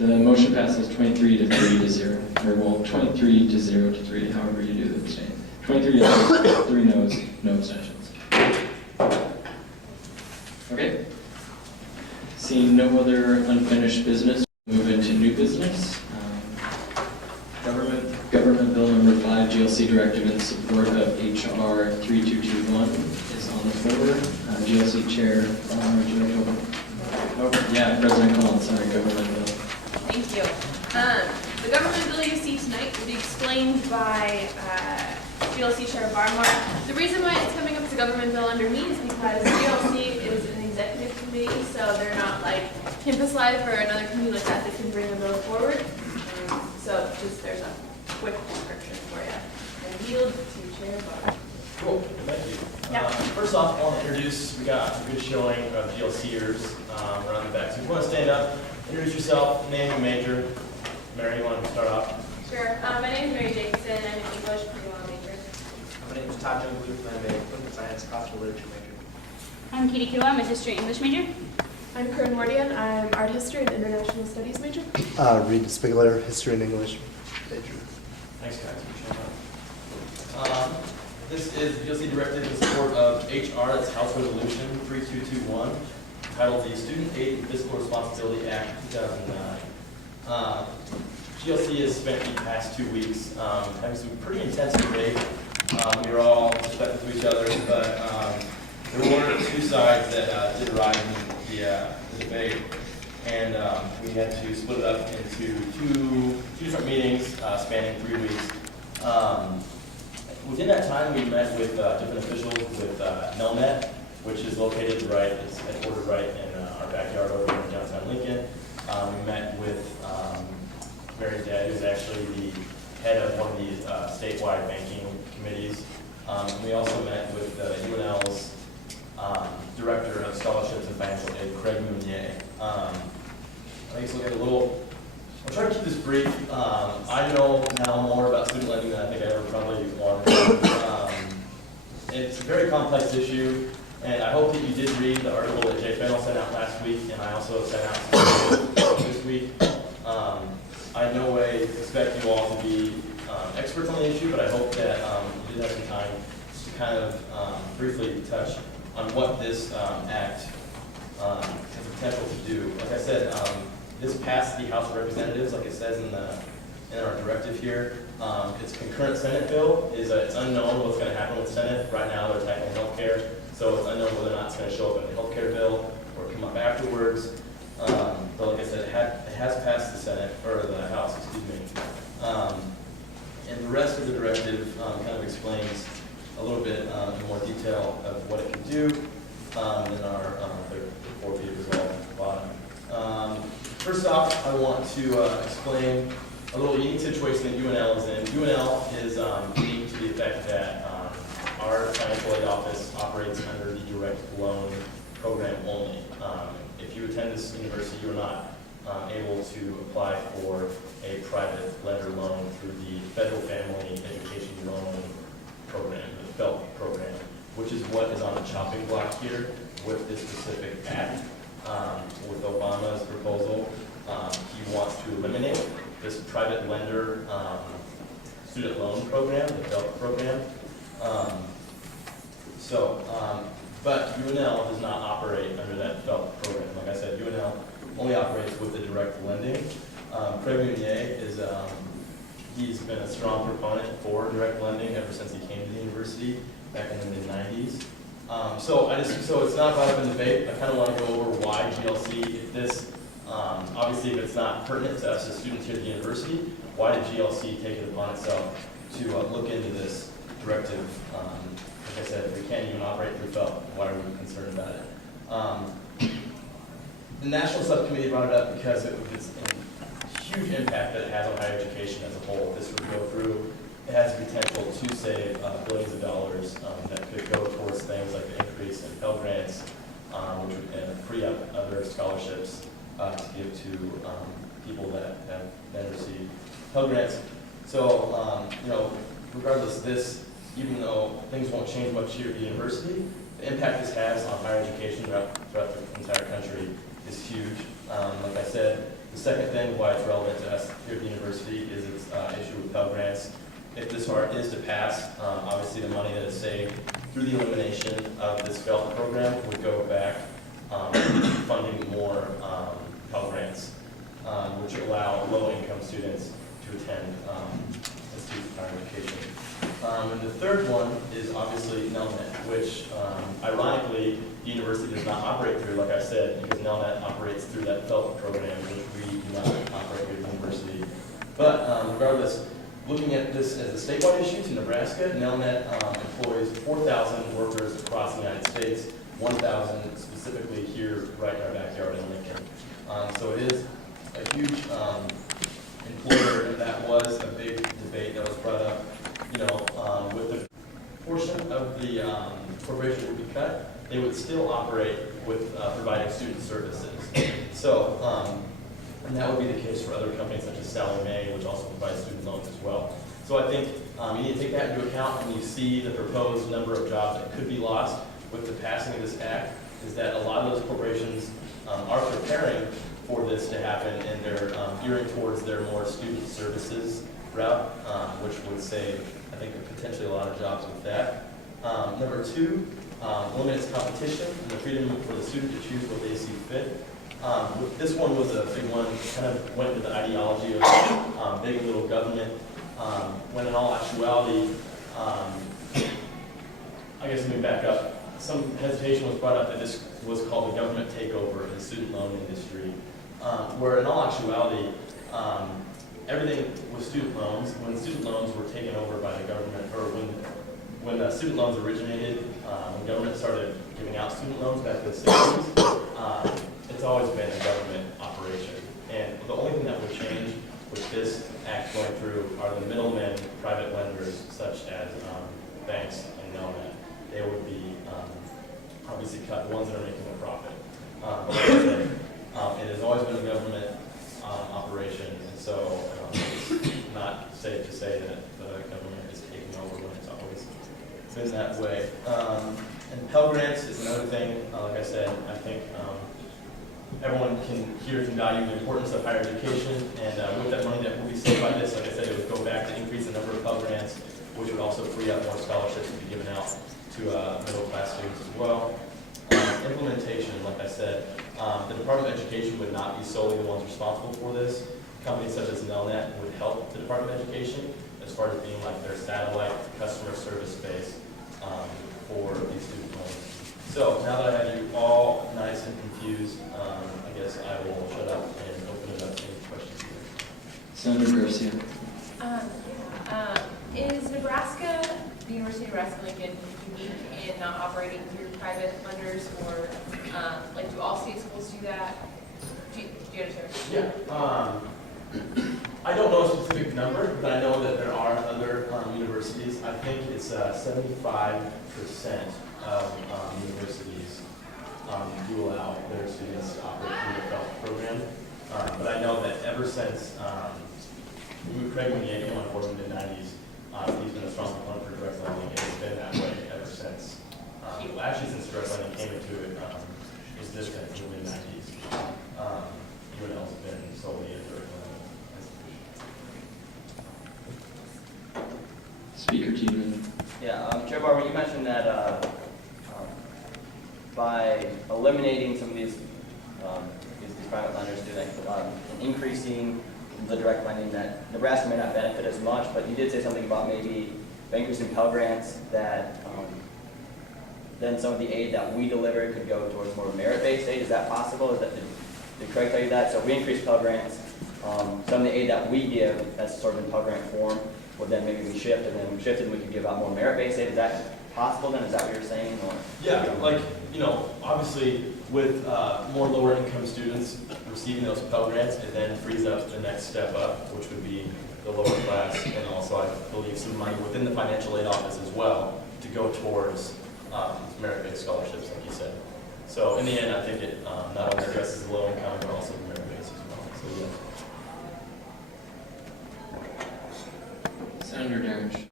The motion passes 23 to 3 to 0, or well, 23 to 0 to 3, however you do the abstain. 23 to 3 noes, no abstentions. Okay. Seeing no other unfinished business, move into new business. Government Bill Number 5, GLC Directive in support of HR 3221 is on the floor. GLC Chair Barmore, would you like to open? Oh, yeah, President Collins, sorry, Government Bill. Thank you. The government bill you see tonight will be explained by GLC Chair Barmore. The reason why it's coming up as a government bill under me is because GLC is an executive committee, so they're not like campus life or another committee like that that can bring a bill forward. So just there's a quick description for you. And yield to Chair Barmore. Cool, thank you. Yeah. First off, I want to introduce, we got a good showing of GLCers around the back. So if you want to stand up, introduce yourself, name and major. Mary, you want to start off? Sure. My name is Mary Jacobson. I'm an English pre-law major. My name is Todd Jungluth, and I'm a political science cross literature major. I'm Katie Kua. I'm a history English major. I'm Corinne Mordian. I'm art history and international studies major. Reed Spigler, history and English major. Thanks, guys, for showing up. This is the GLC Directive in support of HR, that's House Resolution 3221, titled the Student Aid and Fiscal Responsibility Act 2009. GLC has spent the past 2 weeks having some pretty intense debate. We were all respectful to each other, but there were two sides that did rise in the debate, and we had to split it up into two different meetings spanning 3 weeks. Within that time, we met with different officials with Nelnet, which is located right, it's headquartered right in our backyard over in downtown Lincoln. We met with Mary Dead, who's actually the head of one of these statewide banking committees. We also met with UNL's Director of Scholarships and Financial Aid, Craig Mounier. I guess we'll get a little, I'll try to keep this brief. I know now more about student lending than I think I ever probably wanted to. It's a very complex issue, and I hope that you did read the article that Jay Fennell sent out last week, and I also sent out this week. I in no way expect you all to be experts on the issue, but I hope that you did have some time to kind of briefly touch on what this act has the potential to do. Like I said, this passed the House of Representatives, like it says in our directive here. It's a concurrent Senate bill. It's unknown what's going to happen with the Senate. Right now they're tackling health care, so it's unknown whether or not it's going to show up in the health care bill or come up afterwards. But like I said, it has passed the Senate, or the House, excuse me. And the rest of the directive kind of explains a little bit in more detail of what it can do in our 4 feet result at the bottom. First off, I want to explain a little unique situation that UNL is in. UNL is unique to the effect that our financial aid office operates under the direct loan program only. If you attend this university, you're not able to apply for a private lender loan through the Federal Family Education Loan Program, the FFELP program, which is what is on the chopping block here with this specific act. With Obama's proposal, he wants to eliminate this private lender student loan program, the FFELP program. But UNL does not operate under that FFELP program. Like I said, UNL only operates with the direct lending. Craig Mounier is, he's been a strong proponent for direct lending ever since he came to the university back in the mid-90s. So it's not brought up in debate. I kind of want to go over why GLC, if this, obviously if it's not pertinent to us as students here at the university, why did GLC take it upon itself to look into this directive? Like I said, if we can't even operate through FFELP, why are we concerned about it? The National Subcommittee brought it up because it's a huge impact that it has on higher education as a whole. If this would go through, it has the potential to save billions of dollars that could go towards things like the increase in Pell Grants, which would free up other scholarships to give to people that have then received Pell Grants. So, regardless of this, even though things won't change much here at the university, the impact this has on higher education throughout the entire country is huge. Like I said, The second thing why it's relevant to us here at the university is its issue with Pell Grants. If this is to pass, obviously the money that is saved through the elimination of this FELT program would go back funding more Pell Grants, which allow low-income students to attend institutes of higher education. And the third one is obviously NELNET, which ironically the university does not operate through, like I said, because NELNET operates through that FELT program, which we do not operate here at the university. But regardless, looking at this as a statewide issue to Nebraska, NELNET employs 4,000 workers across the United States, 1,000 specifically here right in our backyard in Lincoln. So it is a huge employer, and that was a big debate that was brought up. With the portion of the corporation would be cut, they would still operate with providing student services. So, and that would be the case for other companies such as Sallie Mae, which also provides student loans as well. So I think you need to take that into account when you see the proposed number of jobs that could be lost with the passing of this act, is that a lot of those corporations are preparing for this to happen, and they're gearing towards their more student services route, which would save, I think, potentially a lot of jobs with that. Number two, limits competition and the freedom for the student to choose what they see fit. This one was a big one, kind of went with the ideology of big and little government, when in all actuality, I guess let me back up. Some hesitation was brought up that this was called the government takeover in the student loan industry, where in all actuality, everything with student loans, when student loans were taken over by the government, or when student loans originated, when government started giving out student loans back in the 60s, it's always been a government operation. And the only thing that would change with this act going through are the middlemen, private lenders, such as banks and NELNET. They would be obviously cut, the ones that are making a profit. But like I said, it has always been a government operation, and so it's not safe to say that the government is taking over when it's always been that way. And Pell Grants is another thing. Like I said, I think everyone here can value the importance of higher education, and with that money that will be saved by this, like I said, it would go back to increase the number of Pell Grants, which would also free up more scholarships to be given out to middle-class students as well. Implementation, like I said, the Department of Education would not be solely the ones responsible for this. Companies such as NELNET would help the Department of Education as far as being like their satellite customer service space for these student loans. So now that I have you all nice and confused, I guess I will shut up and open it up to any questions here. Senator Garcia. Is Nebraska, the University of Nebraska-Lincoln, unique in not operating through private lenders, or like do all state schools do that? Do you understand? Yeah. I don't know a specific number, but I know that there are other universities. I think it's 75% of universities do allow their students to operate through the FELT program. But I know that ever since Craig Monier came on board in the mid-90s, he's been a strong proponent for direct lending, and it's been that way ever since. Actually, since direct lending came into it, it was just in the mid-90s. UNL has been solely a direct lending institution. Speaker Teeman. Yeah, Chair Barmore, you mentioned that by eliminating some of these private lenders, increasing the direct lending, that Nebraska may not benefit as much, but you did say something about maybe increasing Pell Grants, that then some of the aid that we deliver could go towards more merit-based aid. Is that possible? Did Craig tell you that? So if we increase Pell Grants, some of the aid that we give that's sort of in Pell Grant form would then maybe be shifted, and then when we shifted, we could give out more merit-based aid. Is that possible then? Is that what you're saying? Or? Yeah, like, obviously with more lower income students receiving those Pell Grants, it then frees up the next step up, which would be the lower class, and also I believe some money within the financial aid office as well to go towards merit-based scholarships, like you said. So in the end, I think it not only addresses the low income, but also the merit-based as well. So yeah. Senator Derenge.